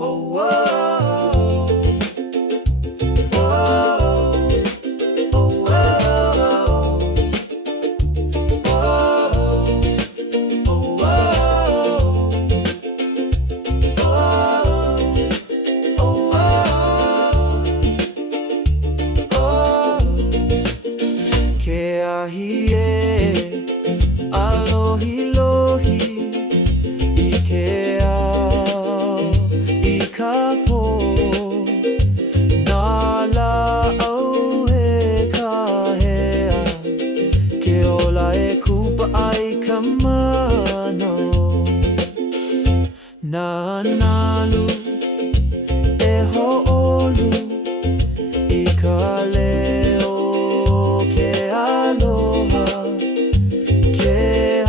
Oh, whoa. Whoa. Oh, whoa. Whoa. Oh, whoa. Whoa. Oh, ke ahie, alohi lohi, I ke ao, I ka po, nā la au he ka hea, ke ola e kupa ai ka mano, nā nalu e ho'olu, I ka leo ke aloha, ke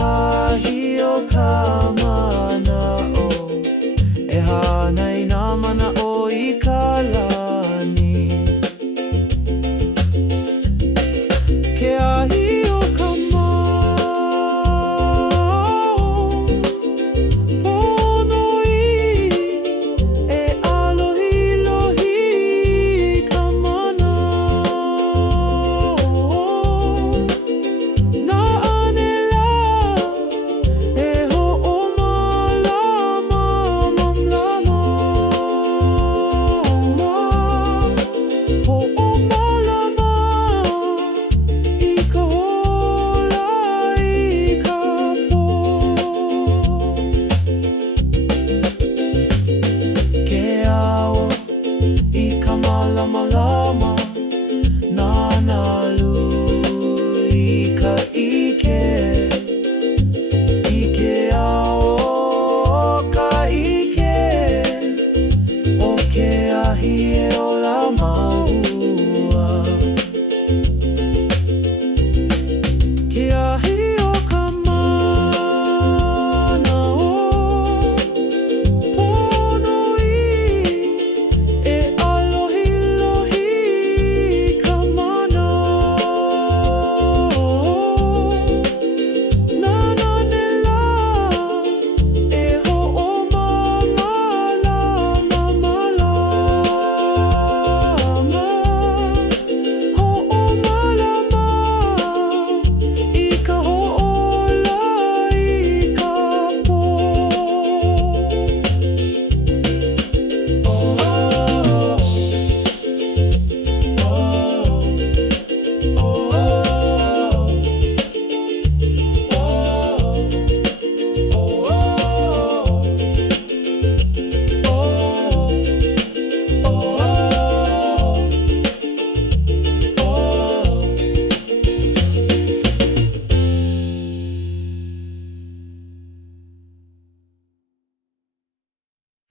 hahi o ka mana o, e hānai nā mana o I ka